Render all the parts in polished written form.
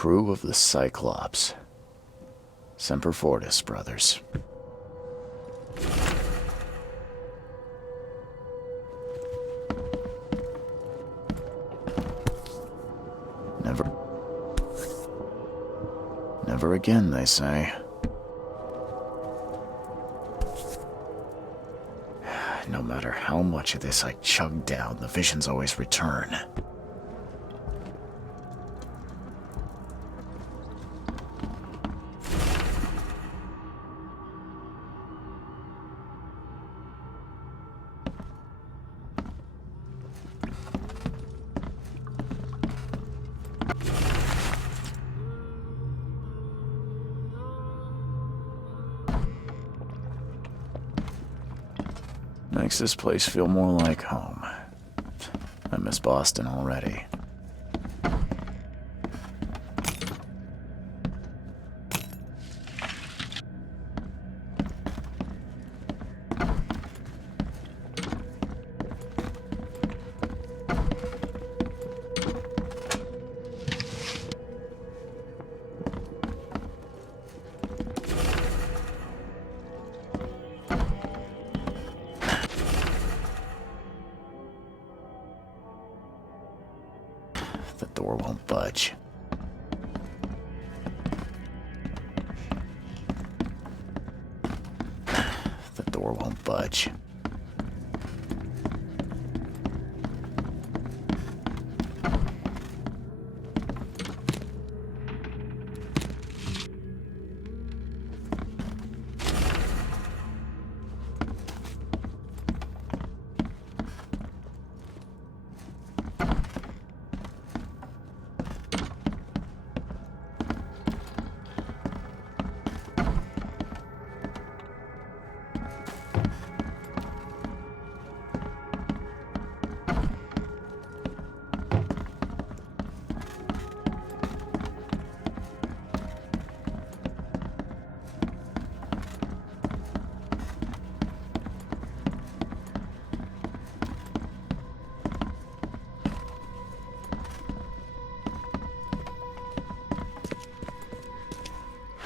Crew of the Cyclops. Semper Fortis, brothers. Never again, they say. No matter how much of this I chug down, the visions always return. Makes this place feel more like home. I miss Boston already. The door won't budge. The door won't budge.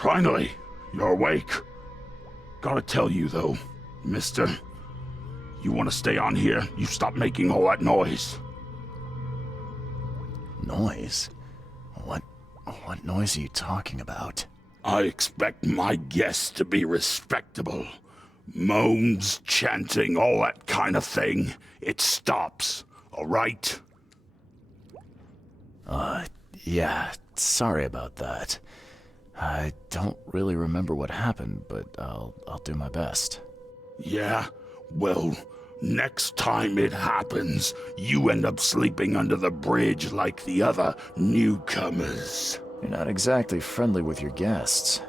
Finally, you're awake. Gotta tell you, though, mister, you want to stay on here, you stop making all that noise. Noise? What noise are you talking about? I expect my guests to be respectable. Moans, chanting, all that kind of thing. It stops, all right? Yeah, sorry about that. I don't really remember what happened, but I'll do my best. Yeah? Well, next time it happens, you end up sleeping under the bridge like the other newcomers. You're not exactly friendly with your guests.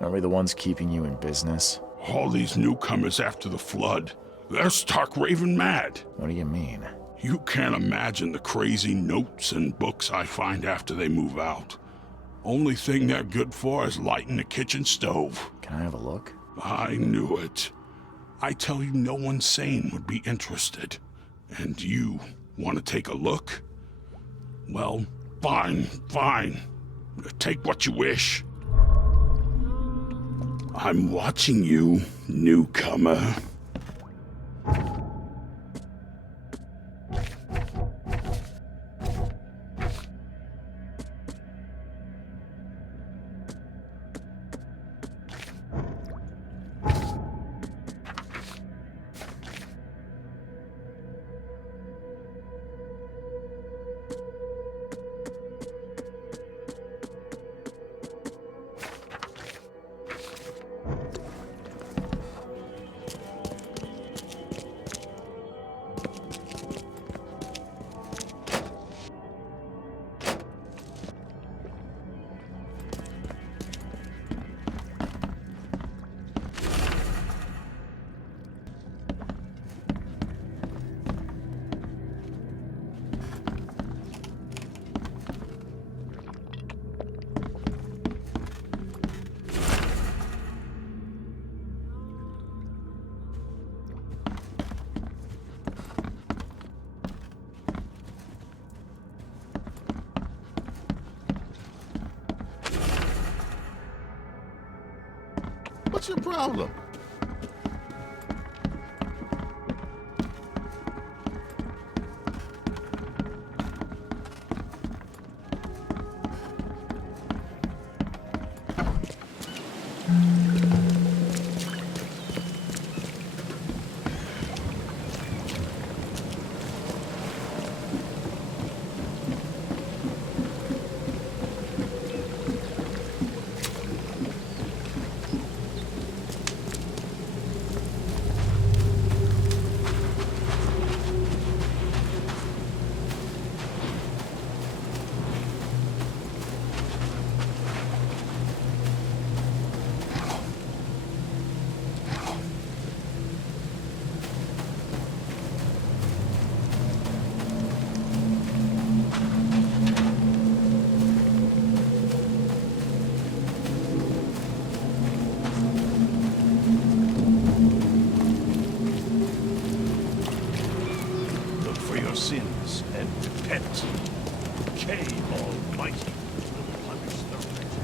Aren't we the ones keeping you in business? All these newcomers after the flood, they're stark raving mad. What do you mean? You can't imagine the crazy notes and books I find after they move out. Only thing they're good for is lighting the kitchen stove. Can I have a look? I knew it. I tell you, no one sane would be interested. And you want to take a look? Well, fine. Take what you wish. I'm watching you, newcomer. What's your problem? Look for your sins and repent. K Almighty will punish the rich.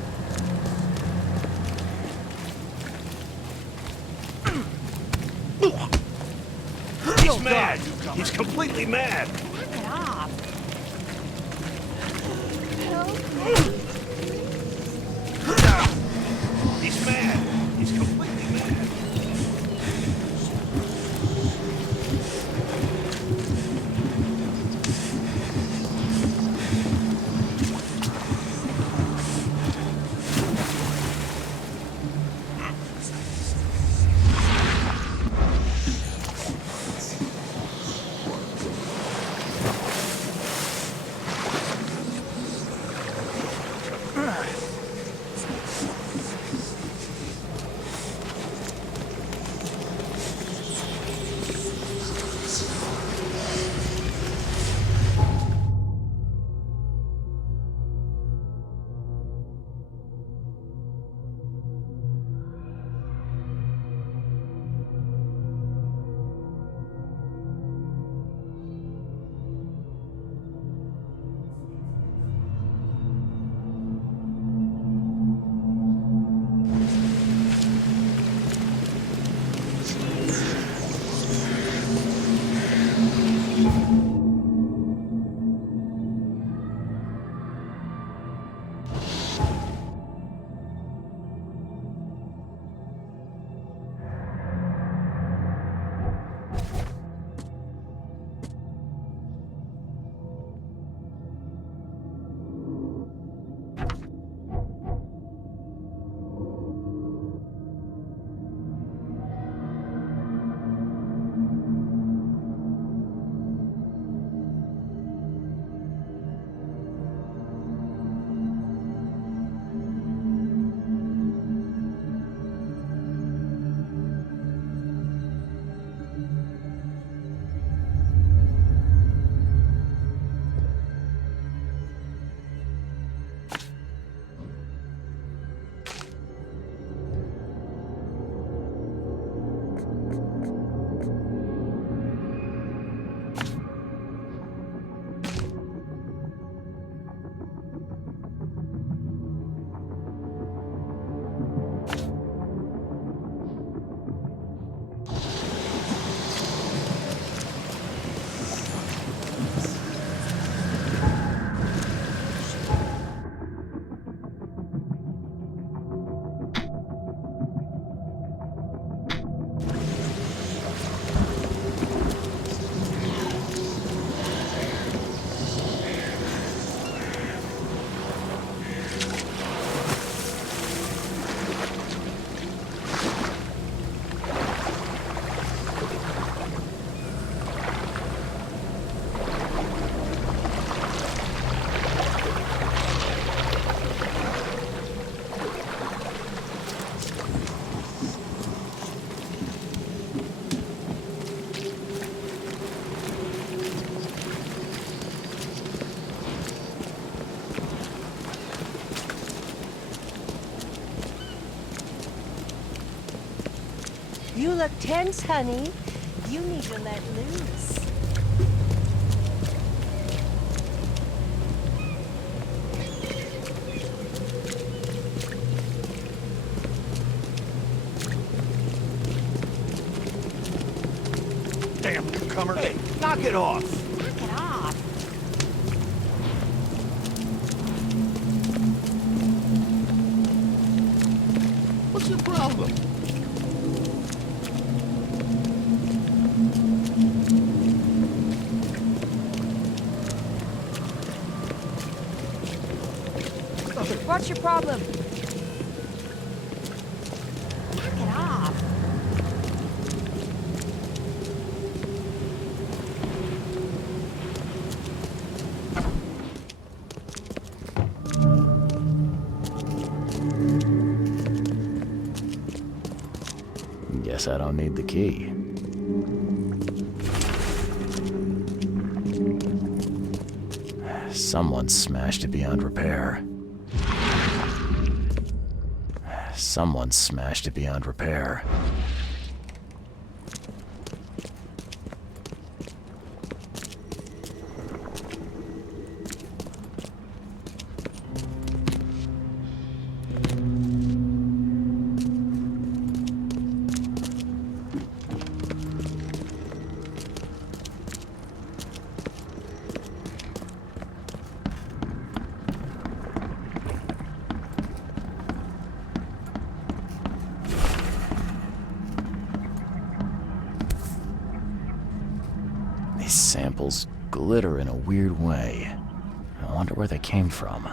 He's mad! He's completely mad! Knock it off. Help. He's mad! He's completely mad! You look tense, honey. You need to let loose. newcomer. Hey, knock it off. Knock it off. What's the problem? What's your problem? Knock it off. Guess I don't need the key. Someone smashed it beyond repair. Someone smashed it beyond repair. These samples glitter in a weird way. I wonder where they came from.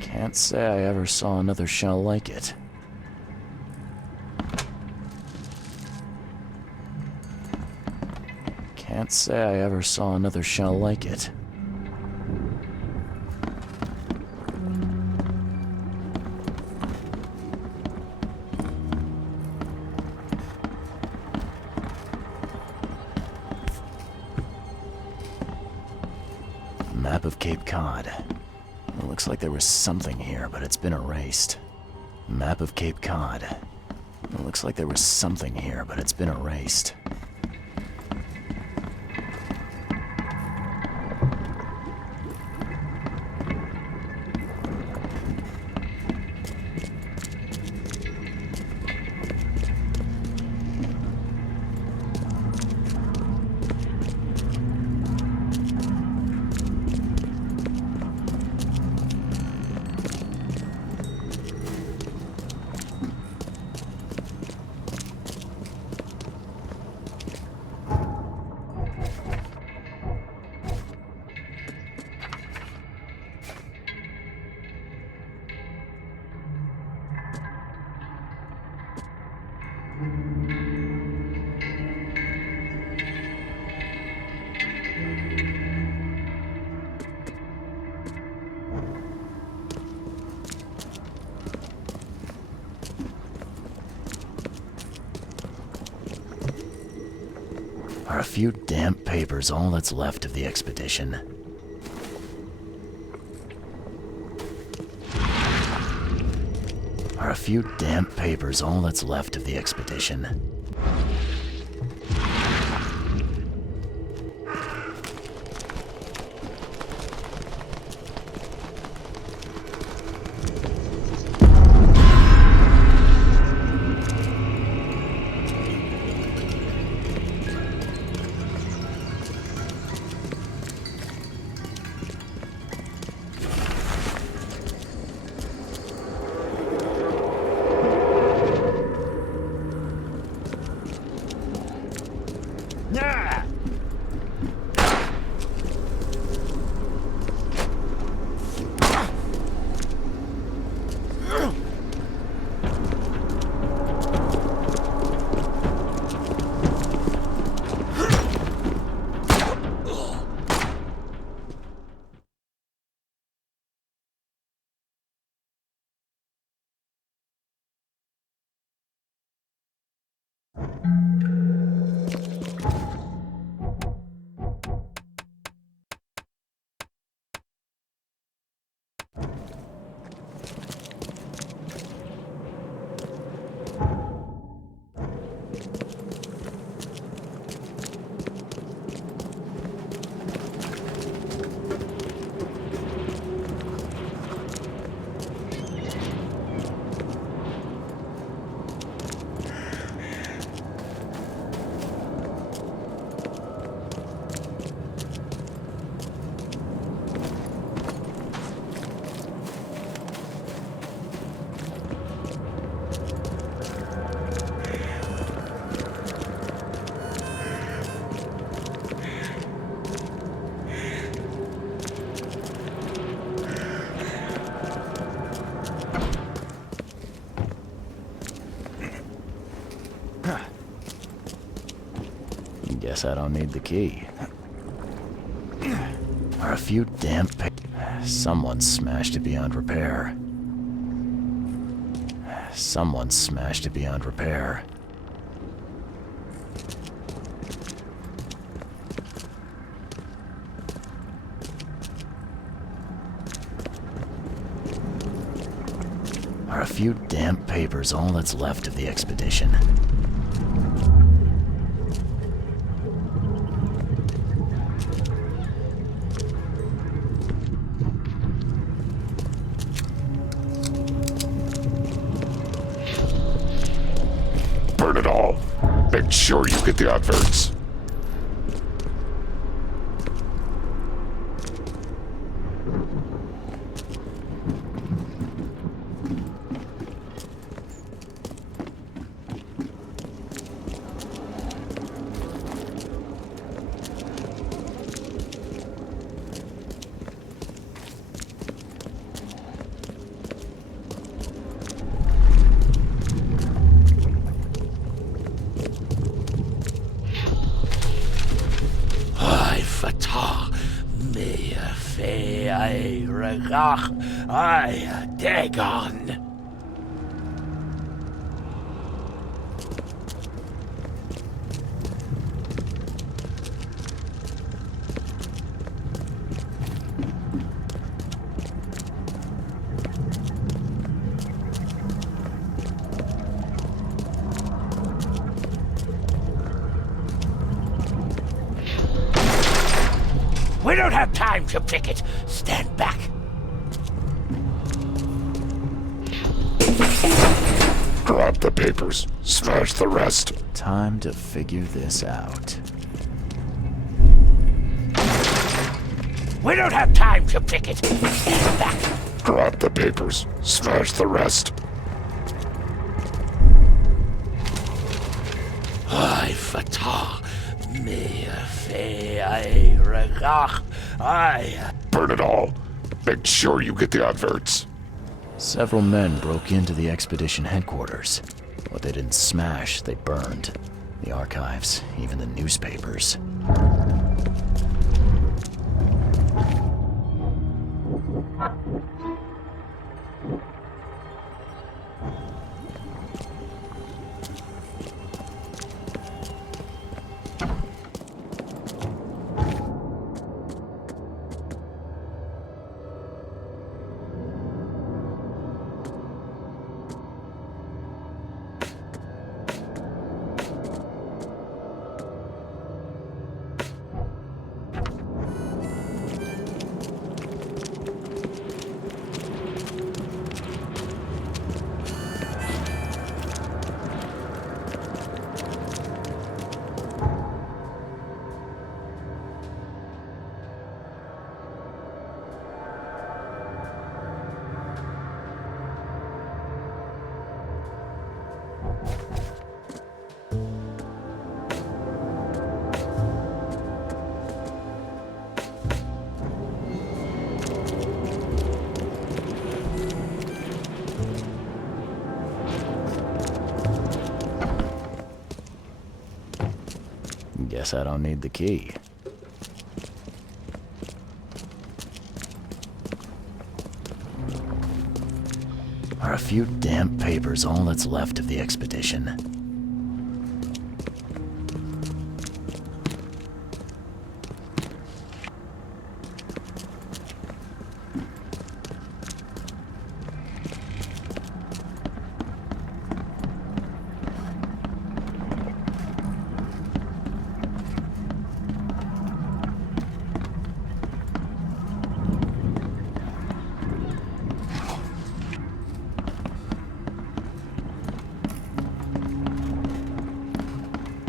Can't say I ever saw another shell like it. Can't say I ever saw another shell like it. Map of Cape Cod. It looks like there was something here, but it's been erased. Map of Cape Cod. It looks like there was something here, but it's been erased. Are a few damp papers all that's left of the expedition? Are a few damp papers all that's left of the expedition? Yeah! Guess I don't need the key. Are a few damp Someone smashed it beyond repair. Someone smashed it beyond repair. Are a few damp papers all that's left of the expedition? Burn it all. Make sure you get the adverts. I Dagon. We don't have time to pick it. Stand back. Grab the papers. Smash the rest. Time to figure this out. We don't have time to pick it. Stand back. Grab the papers. Smash the rest. I fatah me fe I regach I. Burn it all. Make sure you get the adverts. Several men broke into the expedition headquarters. What they didn't smash, they burned. The archives, even the newspapers. Guess I don't need the key. Are a few damp papers all that's left of the expedition?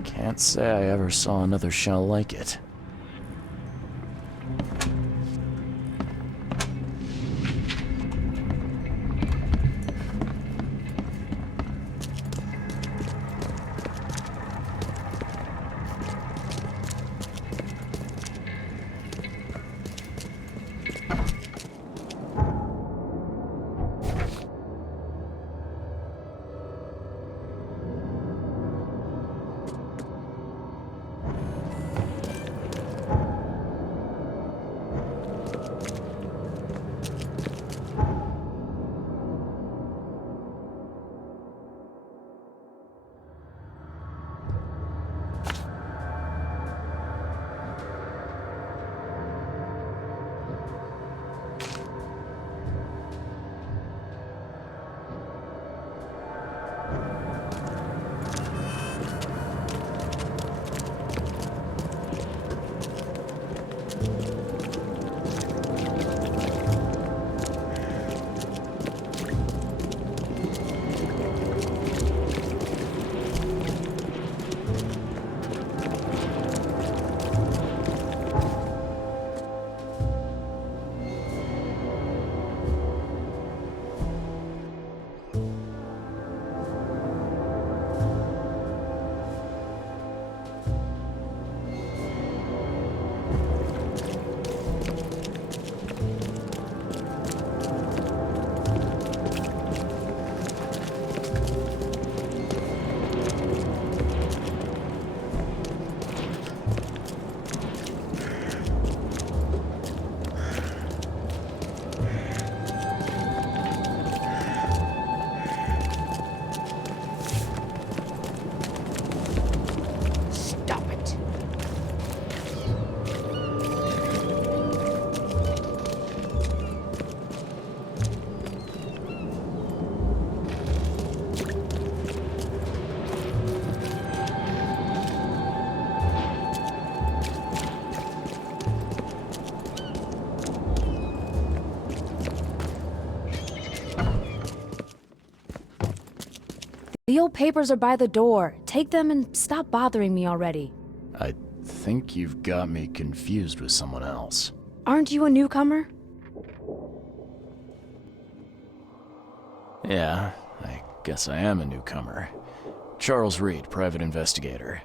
Can't say I ever saw another shell like it. The old papers are by the door. Take them and stop bothering me already. I think you've got me confused with someone else. Aren't you a newcomer? Yeah, I guess I am a newcomer. Charles Reed, private investigator.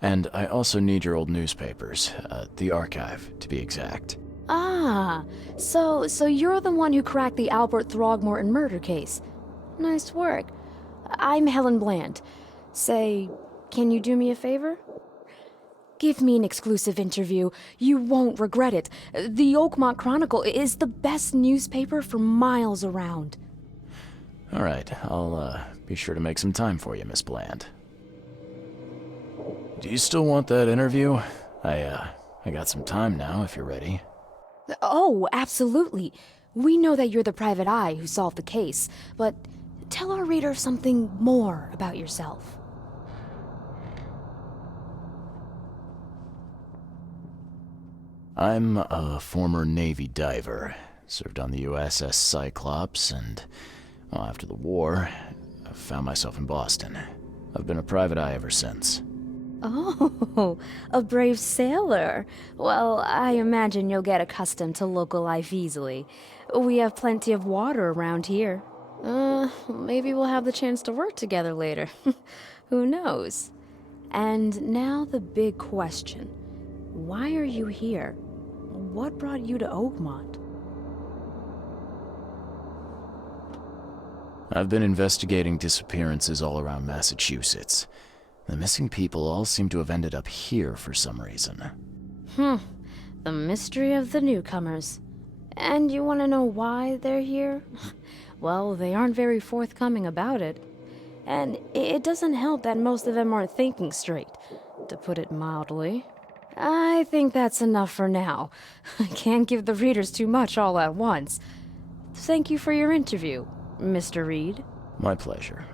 And I also need your old newspapers, the archive, to be exact. Ah, so you're the one who cracked the Albert Throgmorton murder case. Nice work. I'm Helen Bland. Say, can you do me a favor? Give me an exclusive interview. You won't regret it. The Oakmont Chronicle is the best newspaper for miles around. All right, I'll be sure to make some time for you, Miss Bland. Do you still want that interview? I got some time now, if you're ready. Oh, absolutely. We know that you're the private eye who solved the case, but tell our reader something more about yourself. I'm a former Navy diver. Served on the USS Cyclops, and well, after the war, I found myself in Boston. I've been a private eye ever since. Oh, a brave sailor. Well, I imagine you'll get accustomed to local life easily. We have plenty of water around here. Maybe we'll have the chance to work together later. Who knows? And now the big question. Why are you here? What brought you to Oakmont? I've been investigating disappearances all around Massachusetts. The missing people all seem to have ended up here for some reason. The mystery of the newcomers. And you want to know why they're here? Well, they aren't very forthcoming about it. And it doesn't help that most of them aren't thinking straight, to put it mildly. I think that's enough for now. I can't give the readers too much all at once. Thank you for your interview, Mr. Reed. My pleasure.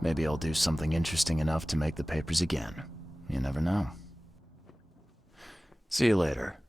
Maybe I'll do something interesting enough to make the papers again. You never know. See you later.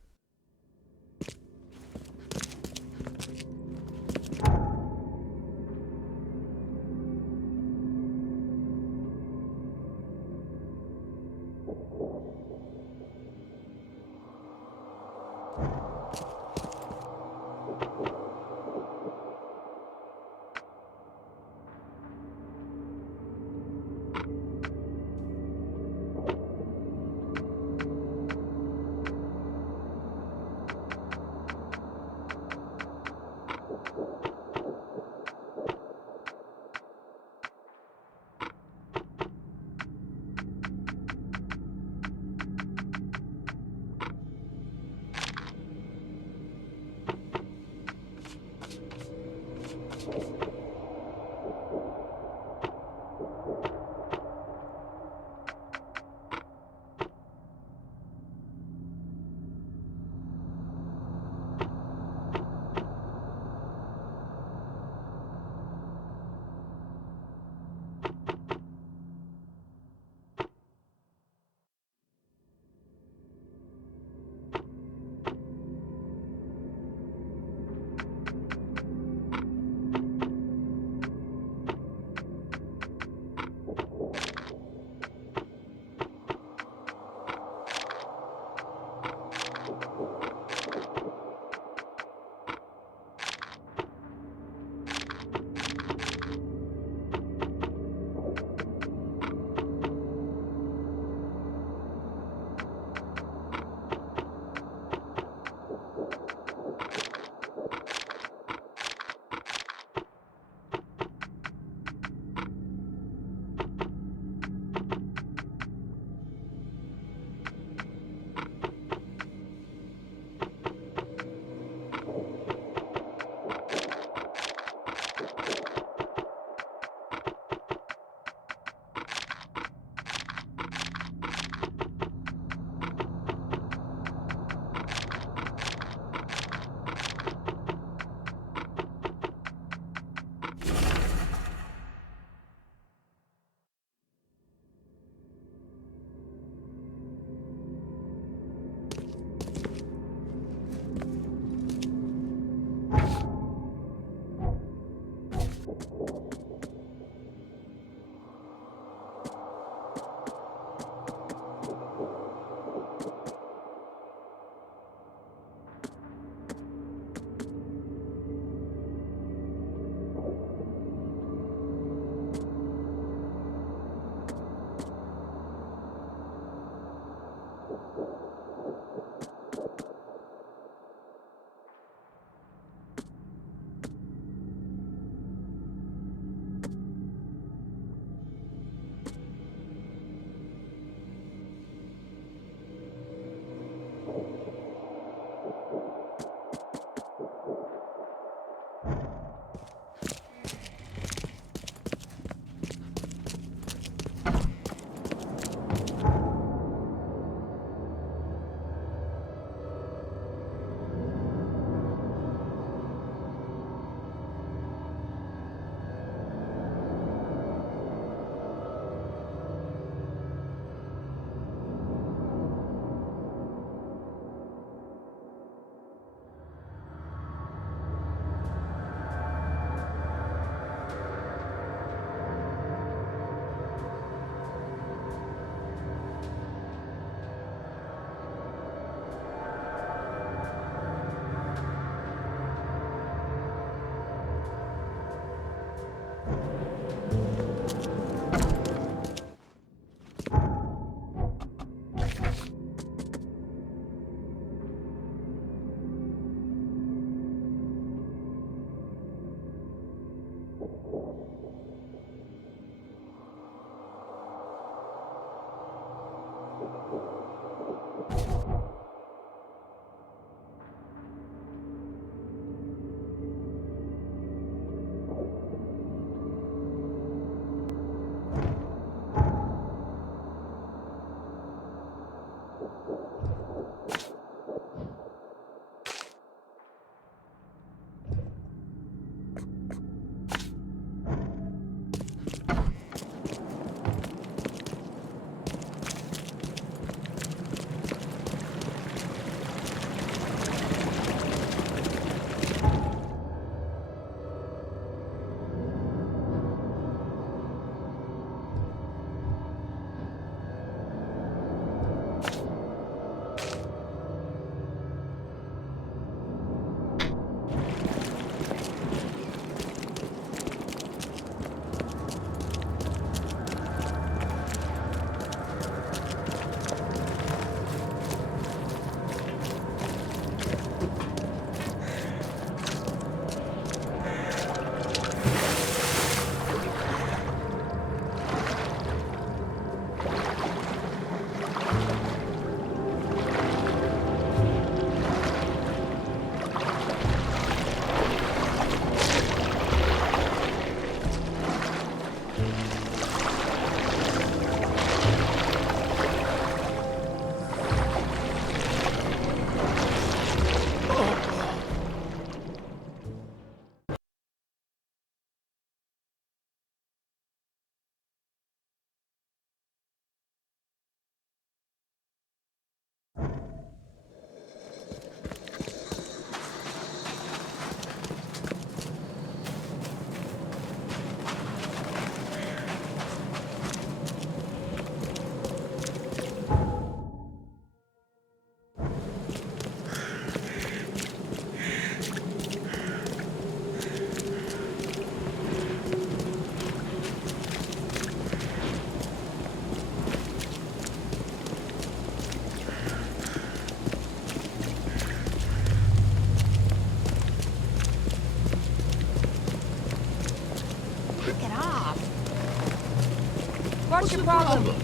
your problem?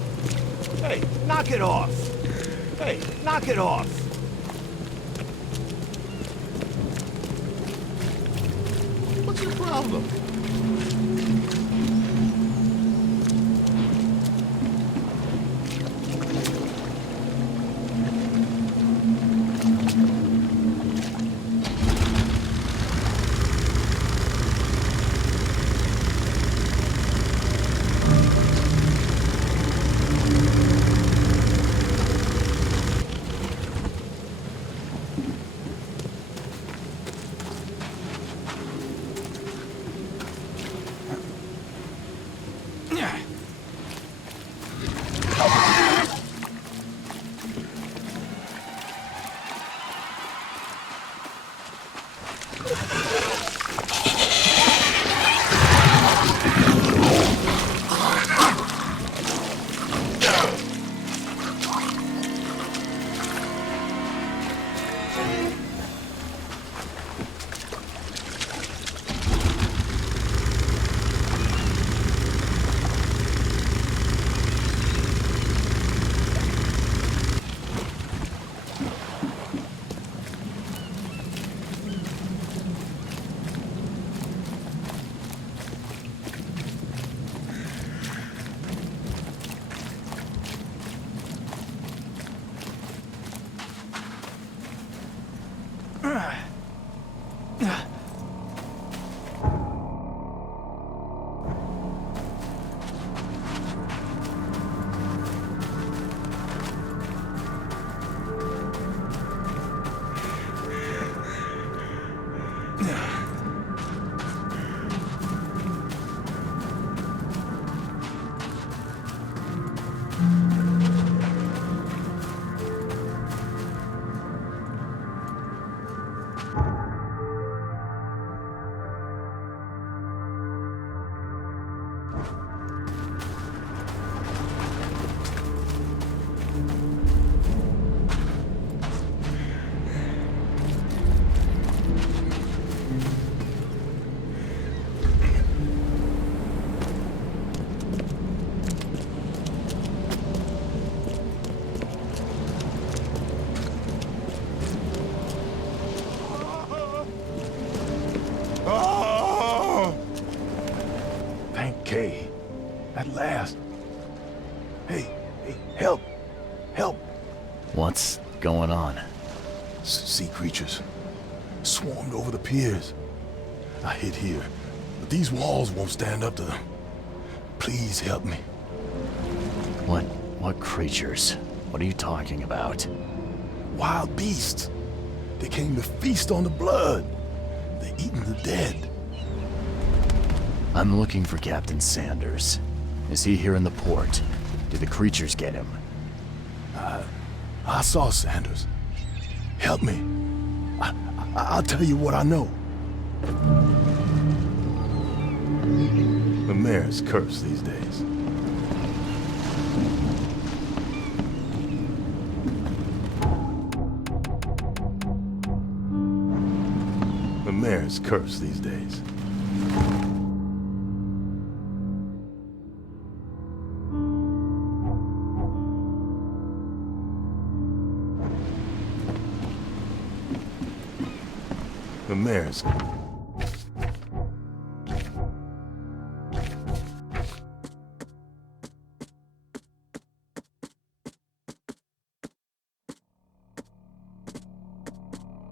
Hey, knock it off! Hey, knock it off! What's your problem? Thank Kay. At last. Hey, help! Help! What's going on? Sea creatures. Swarmed over the piers. I hid here, but these walls won't stand up to them. Please help me. What creatures? What are you talking about? Wild beasts. They came to feast on the blood. They're eating the dead. I'm looking for Captain Sanders. Is he here in the port? Did the creatures get him? I saw Sanders. Help me. I'll tell you what I know. The mayor's cursed these days. The mayor's cursed these days. The mayor's...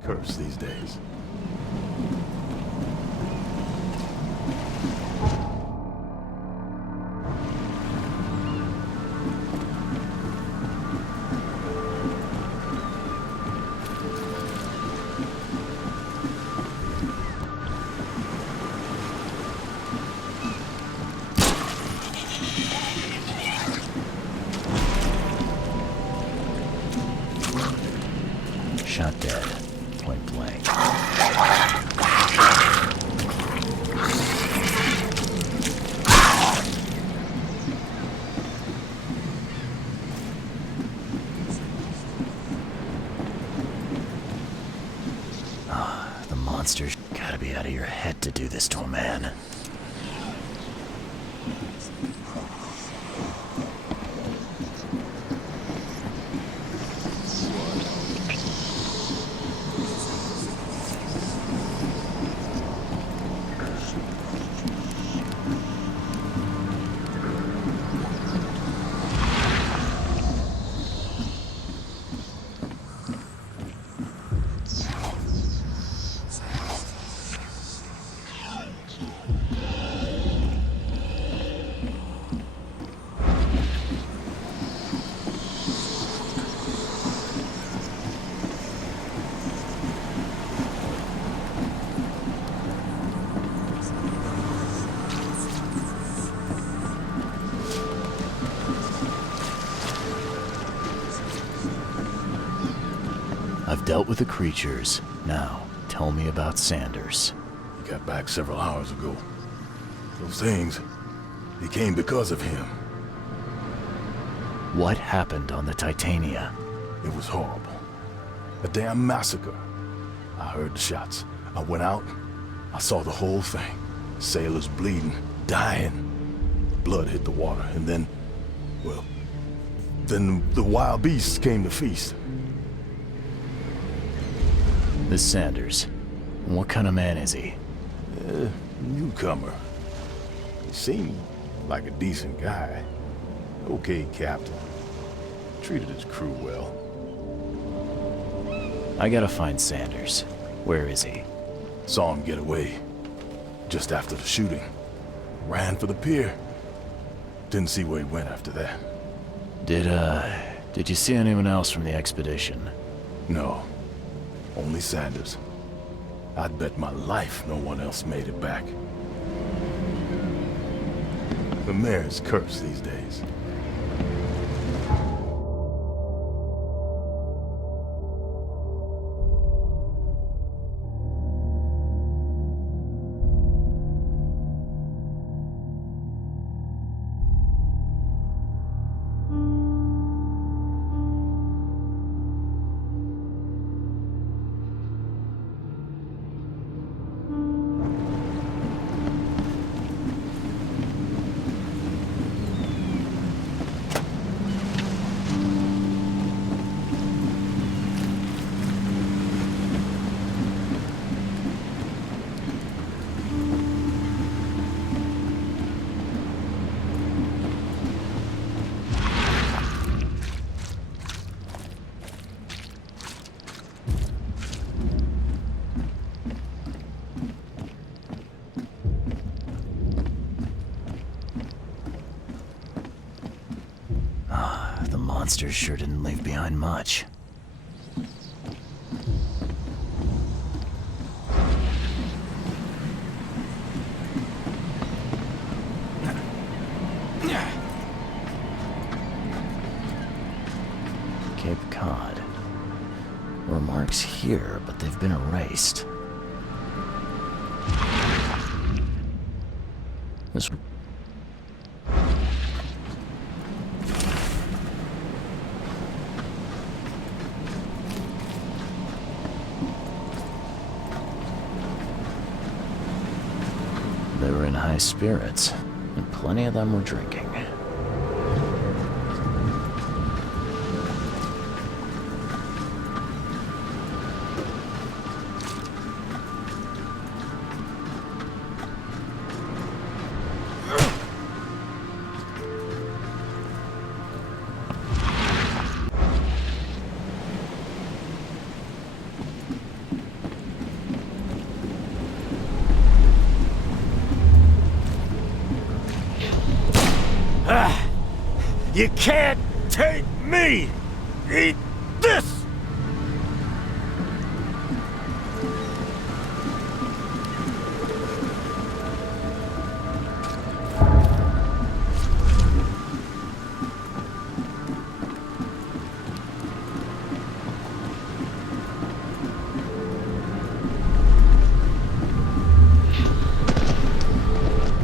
cursed these days. Shot dead. Point blank. The monster's gotta be out of your head to do this to a man. I've dealt with the creatures. Now, tell me about Sanders. He got back several hours ago. Those things, they came because of him. What happened on the Titania? It was horrible. A damn massacre. I heard the shots. I went out. I saw the whole thing. Sailors bleeding, dying. Blood hit the water, and then, well, then the wild beasts came to feast. This Sanders. What kind of man is he? Newcomer. He seemed like a decent guy. Okay, captain. Treated his crew well. I gotta find Sanders. Where is he? Saw him get away. Just after the shooting. Ran for the pier. Didn't see where he went after that. Did you see anyone else from the expedition? No. Only Sanders. I'd bet my life no one else made it back. The mayor's cursed these days. The monsters sure didn't leave behind much. Cape Cod. Remarks here, but they've been erased. This... They were in high spirits, and plenty of them were drinking. You can't take me! Eat this!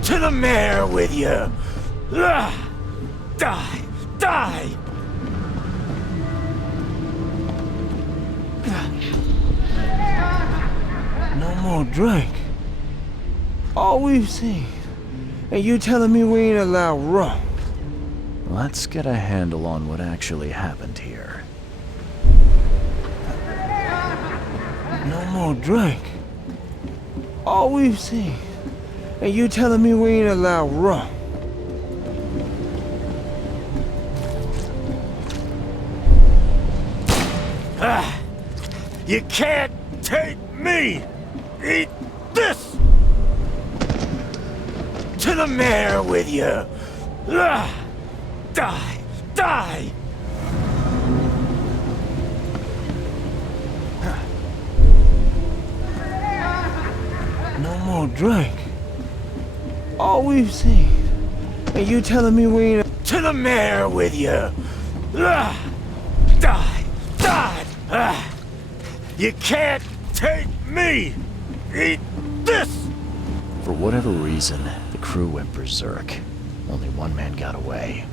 To the mayor with you! Die! Die! No more drink. All we've seen. And you telling me we ain't allowed rum? Let's get a handle on what actually happened here. No more drink. All we've seen. And you telling me we ain't allowed rum? You can't take me! Eat this! To the mayor with you! Die! Die! No more drink. All we've seen. And you telling me we ain't... To the mayor with you! Die! Die! You can't take me! Eat this! For whatever reason, the crew went berserk. Only one man got away.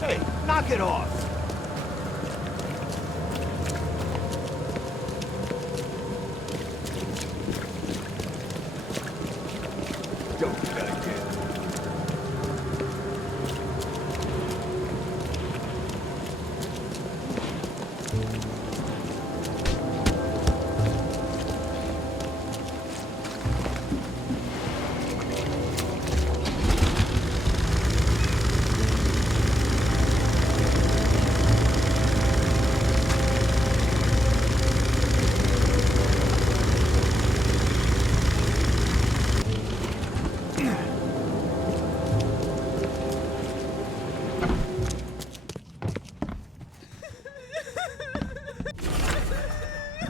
Hey, knock it off! Don't do that again.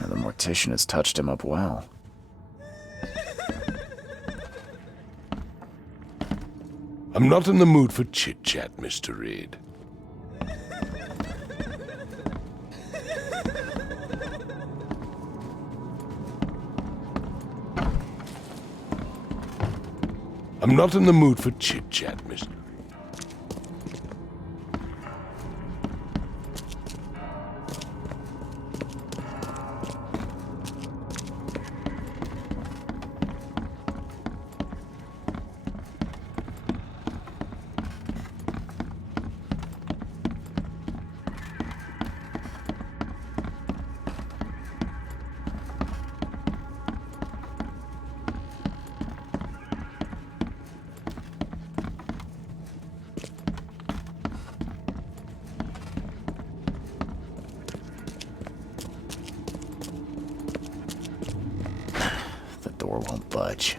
The mortician has touched him up well. I'm not in the mood for chit-chat, Mr. Reed. I'm not in the mood for chit-chat, Mr. The door won't budge.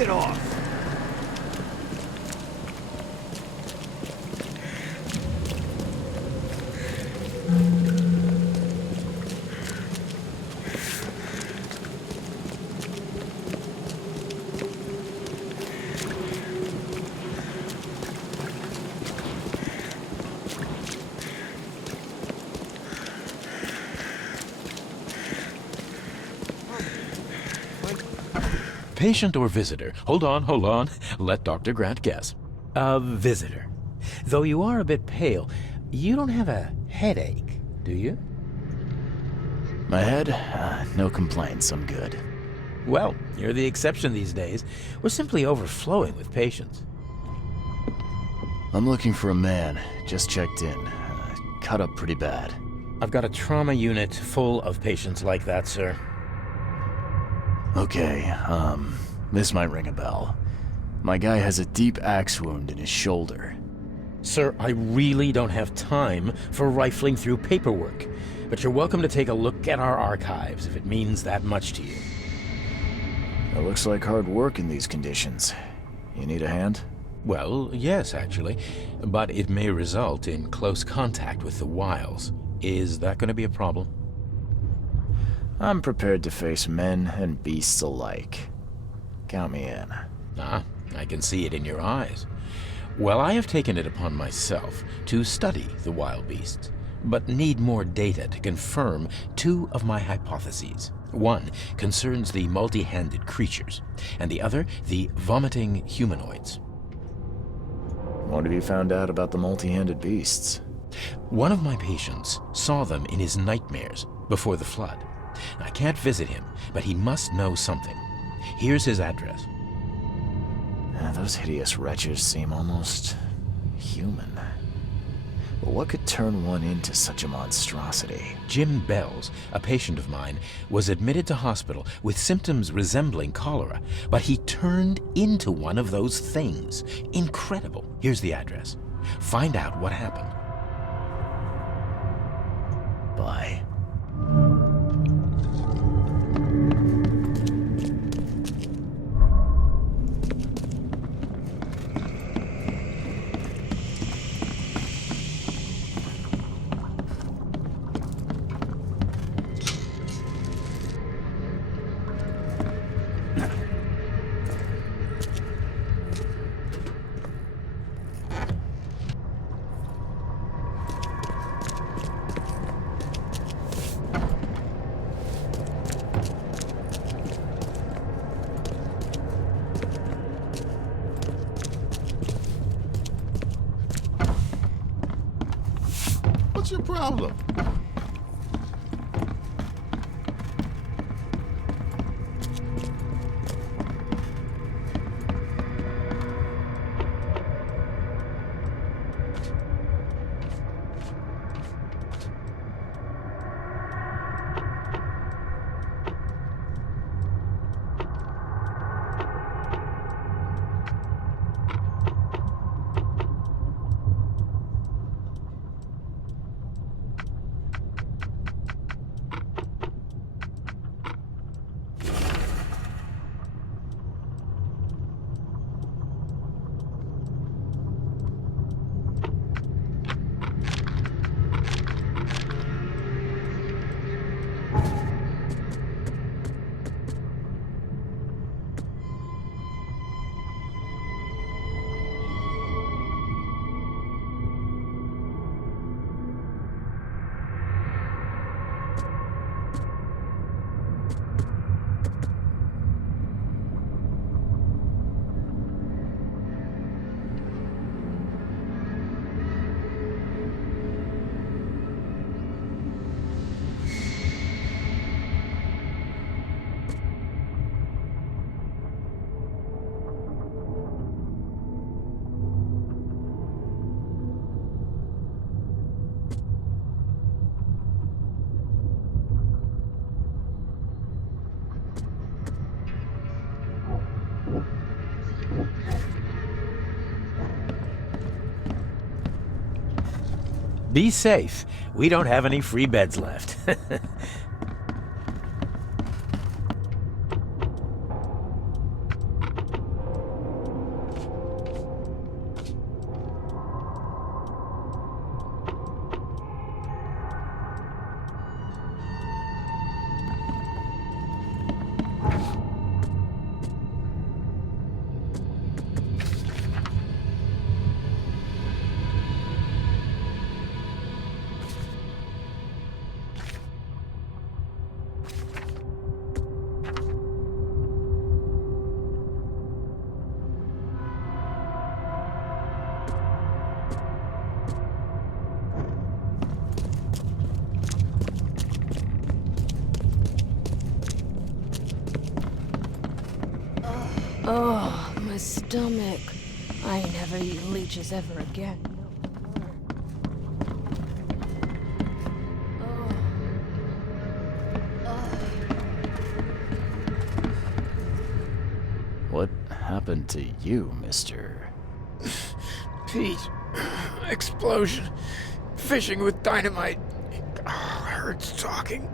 it off! Patient or visitor? Hold on. Let Dr. Grant guess. A visitor. Though you are a bit pale, you don't have a headache, do you? My head? No complaints, I'm good. Well, you're the exception these days. We're simply overflowing with patients. I'm looking for a man. Just checked in. Cut up pretty bad. I've got a trauma unit full of patients like that, sir. Okay, this might ring a bell. My guy has a deep axe wound in his shoulder. Sir, I really don't have time for rifling through paperwork, but you're welcome to take a look at our archives if it means that much to you. It looks like hard work in these conditions. You need a hand? Well, yes, actually, but it may result in close contact with the wiles. Is that going to be a problem? I'm prepared to face men and beasts alike. Count me in. Ah, I can see it in your eyes. Well, I have taken it upon myself to study the wild beasts, but need more data to confirm two of my hypotheses. One concerns the multi-handed creatures, and the other the vomiting humanoids. What have you found out about the multi-handed beasts? One of my patients saw them in his nightmares before the flood. I can't visit him, but he must know something. Here's his address. Those hideous wretches seem almost human. But what could turn one into such a monstrosity? Jim Bells, a patient of mine, was admitted to hospital with symptoms resembling cholera, but he turned into one of those things. Incredible. Here's the address. Find out what happened. Bye. What's your problem? Be safe. We don't have any free beds left. Oh, my stomach. I ain't never eat leeches ever again. What happened to you, mister? Pete. Explosion. Fishing with dynamite. Hurts talking.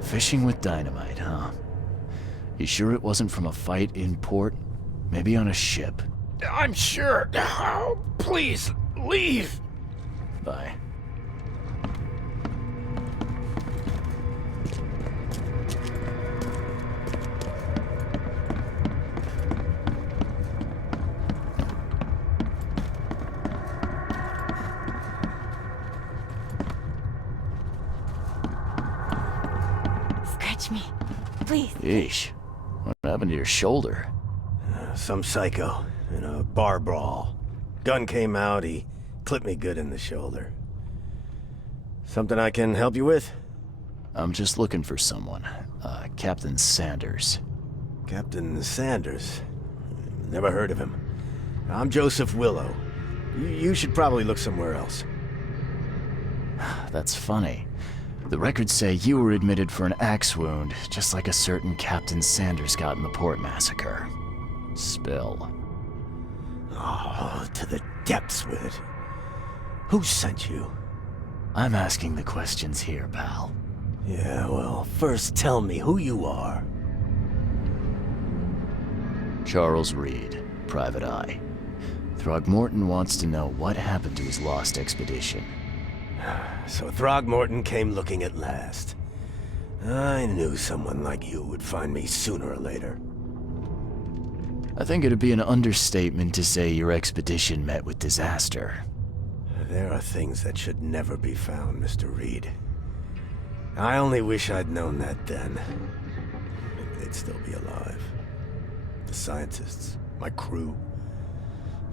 Fishing with dynamite, huh? You sure it wasn't from a fight in port? Maybe on a ship? I'm sure. Oh, please, leave. Bye. Scratch me, please. Yeesh. What happened to your shoulder? Some psycho in a bar brawl. Gun came out, he clipped me good in the shoulder. Something I can help you with? I'm just looking for someone. Captain Sanders. Captain Sanders? Never heard of him. I'm Joseph Willow. You should probably look somewhere else. That's funny. The records say you were admitted for an axe wound, just like a certain Captain Sanders got in the port massacre. Spill. Oh, to the depths with it. Who sent you? I'm asking the questions here, pal. Yeah, well, first tell me who you are. Charles Reed, Private Eye. Throgmorton wants to know what happened to his lost expedition. So Throgmorton came looking at last. I knew someone like you would find me sooner or later. I think it'd be an understatement to say your expedition met with disaster. There are things that should never be found, Mr. Reed. I only wish I'd known that then. They'd still be alive. The scientists, my crew.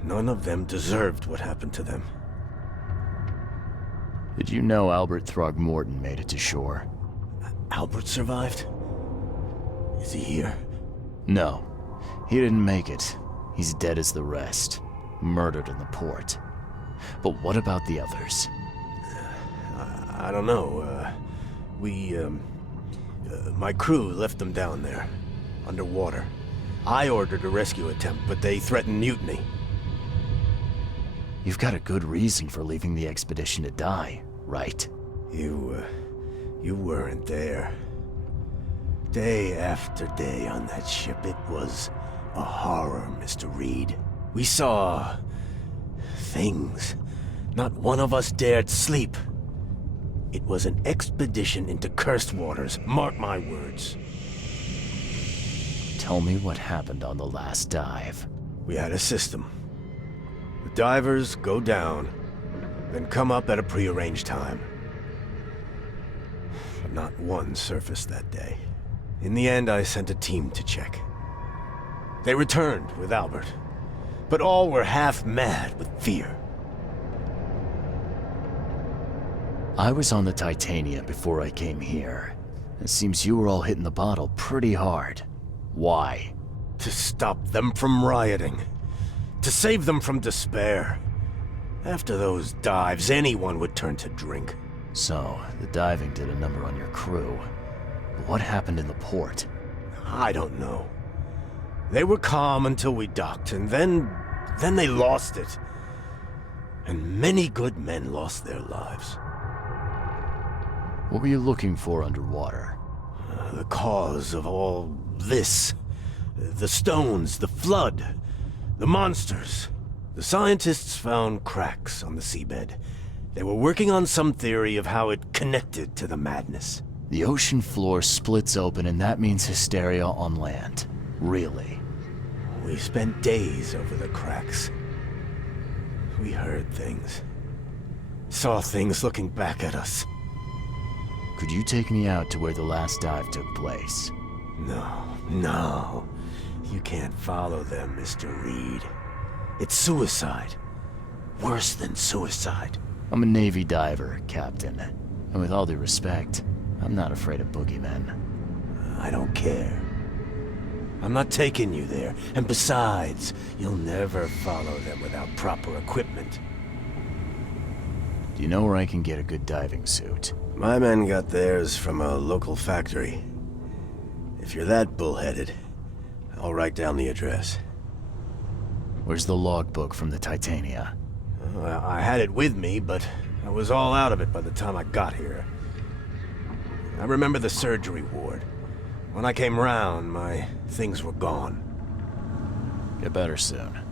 None of them deserved what happened to them. Did you know Albert Throgmorton made it to shore? Albert survived? Is he here? No. He didn't make it. He's dead as the rest. Murdered in the port. But what about the others? I don't know. My crew left them down there, underwater. I ordered a rescue attempt, but they threatened mutiny. You've got a good reason for leaving the expedition to die, right? You weren't there. Day after day on that ship, it was a horror, Mr. Reed. We saw things. Not one of us dared sleep. It was an expedition into cursed waters, mark my words. Tell me what happened on the last dive. We had a system. The divers go down, then come up at a prearranged time. But not one surfaced that day. In the end, I sent a team to check. They returned with Albert, but all were half mad with fear. I was on the Titania before I came here. It seems you were all hitting the bottle pretty hard. Why? To stop them from rioting. To save them from despair. After those dives, anyone would turn to drink. So, the diving did a number on your crew. But what happened in the port? I don't know. They were calm until we docked, and then they lost it. And many good men lost their lives. What were you looking for underwater? The cause of all this. The stones, the flood, the monsters. The scientists found cracks on the seabed. They were working on some theory of how it connected to the madness. The ocean floor splits open and that means hysteria on land. Really? We spent days over the cracks. We heard things. Saw things looking back at us. Could you take me out to where the last dive took place? No. You can't follow them, Mr. Reed. It's suicide. Worse than suicide. I'm a Navy diver, Captain. And with all due respect, I'm not afraid of boogeymen. I don't care. I'm not taking you there. And besides, you'll never follow them without proper equipment. Do you know where I can get a good diving suit? My men got theirs from a local factory. If you're that bullheaded, I'll write down the address. Where's the logbook from the Titania? Well, I had it with me, but I was all out of it by the time I got here. I remember the surgery ward. When I came round, my things were gone. Get better soon.